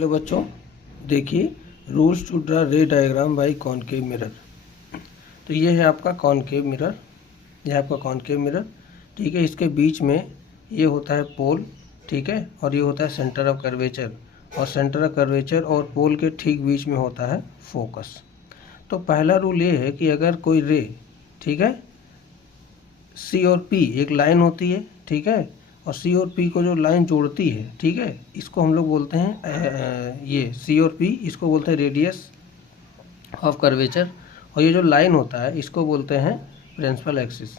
Hello बच्चों, देखिए rules to draw ray diagram by concave mirror. तो ये है आपका कॉनकेव मिरर, यह है आपका कॉनकेव मिरर। ठीक है, इसके बीच में ये होता है पोल, ठीक है, और ये होता है सेंटर ऑफ कर्वेचर, और सेंटर ऑफ कर्वेचर और पोल के ठीक बीच में होता है फोकस। तो पहला रूल ये है कि अगर कोई रे, ठीक है, सी और पी एक लाइन होती है, ठीक है, और सी और पी को जो लाइन जोड़ती है, ठीक है, इसको हम लोग बोलते हैं ये सी और पी, इसको बोलते हैं रेडियस ऑफ कर्वेचर, और ये जो लाइन होता है इसको बोलते हैं प्रिंसिपल एक्सिस।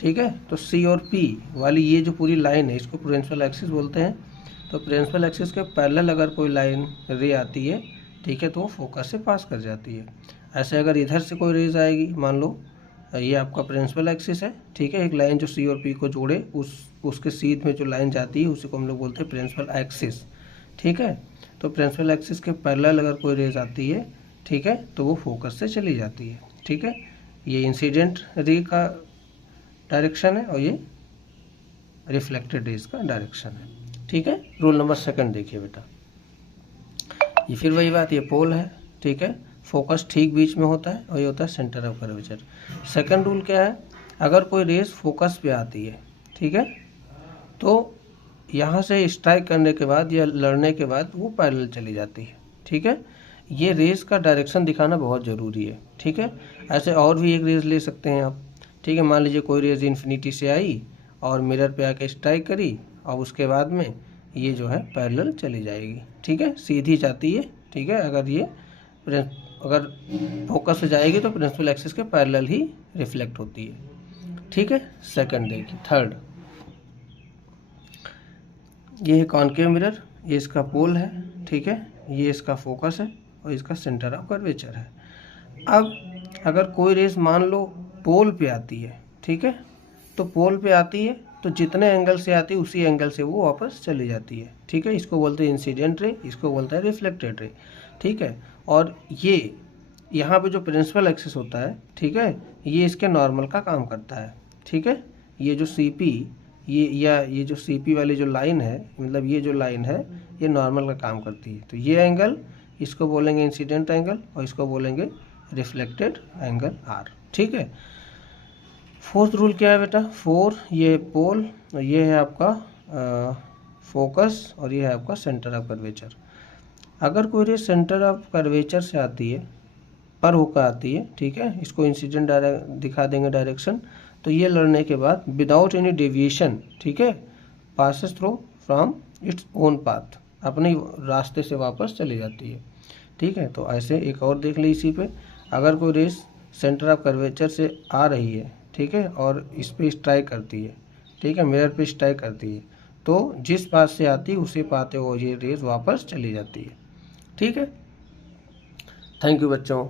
ठीक है, तो सी और पी वाली ये जो पूरी लाइन है इसको प्रिंसिपल एक्सिस बोलते हैं। तो प्रिंसिपल एक्सिस के पैरेलल अगर कोई लाइन रे आती है, ठीक है, तो वो फोकस से पास कर जाती है। ऐसे अगर इधर से कोई रेज आएगी, मान लो ये आपका प्रिंसिपल एक्सिस है, ठीक है, एक लाइन जो सी और पी को जोड़े उसके सीध में जो लाइन जाती है उसी को हम लोग बोलते हैं प्रिंसिपल एक्सिस। ठीक है, तो प्रिंसिपल एक्सिस के पैरेलल अगर कोई रेज आती है, ठीक है, तो वो फोकस से चली जाती है। ठीक है, ये इंसिडेंट रे का डायरेक्शन है और ये रिफ्लेक्टेड रेज का डायरेक्शन है। ठीक है, रूल नंबर सेकंड देखिए बेटा, ये फिर वही बात, ये पोल है, ठीक है, फोकस ठीक बीच में होता है और ये होता है centre of curvature. Second rule क्या है, अगर कोई रेस फोकस पे आती है, ठीक है, तो यहाँ से स्ट्राइक करने के बाद या लड़ने के बाद वो पैरेलल चली जाती है। ठीक है, ये रेस का डायरेक्शन दिखाना बहुत ज़रूरी है। ठीक है, ऐसे और भी एक रेस ले सकते हैं आप। ठीक है, मान लीजिए कोई रेस इन्फिनिटी से आई और मिरर पे आके स्ट्राइक करी और उसके बाद में ये जो है पैरेलल चली जाएगी। ठीक है, सीधी जाती है। ठीक है, अगर फोकस से जाएगी तो प्रिंसिपल एक्सिस के पैरेलल ही रिफ्लेक्ट होती है। ठीक है, सेकंड देखिए, थर्ड, ये है कॉनकेव मिरर, ये इसका पोल है, ठीक है, ये इसका फोकस है और इसका सेंटर ऑफ कर्वेचर है। अब अगर कोई रेस मान लो पोल पे आती है, ठीक है, तो पोल पे आती है तो जितने एंगल से आती है उसी एंगल से वो वापस चली जाती है। ठीक है, इसको बोलते हैं इंसिडेंट रे, इसको बोलते हैं रिफ्लेक्टेड रे। ठीक है, और ये यहाँ पे जो प्रिंसिपल एक्सिस होता है, ठीक है, ये इसके नॉर्मल का काम करता है। ठीक है, ये जो सी पी, ये जो सी पी वाली जो लाइन है, मतलब ये जो लाइन है ये नॉर्मल का काम करती है। तो ये एंगल इसको बोलेंगे इंसिडेंट एंगल और इसको बोलेंगे रिफ्लेक्टेड एंगल आर। ठीक है, फोर्थ रूल क्या है बेटा, ये पोल और ये है आपका फोकस और ये है आपका सेंटर ऑफ कर्वेचर। अगर कोई रेस सेंटर ऑफ कर्वेचर से आती है, पर होकर आती है, ठीक है, इसको इंसिडेंट दिखा देंगे डायरेक्शन, तो ये लड़ने के बाद विदाउट एनी डेविएशन, ठीक है, passes through from its own path, अपने रास्ते से वापस चली जाती है। ठीक है, तो ऐसे एक और देख ली इसी पे, अगर कोई रेस सेंटर ऑफ कर्वेचर से आ रही है, ठीक है, और इस पे स्ट्राइक करती है, ठीक है, मिरर पे स्ट्राइक करती है, तो जिस पाथ से आती है उसी पाथ से वो ये रेस वापस चली जाती है। ठीक है, थैंक यू बच्चों।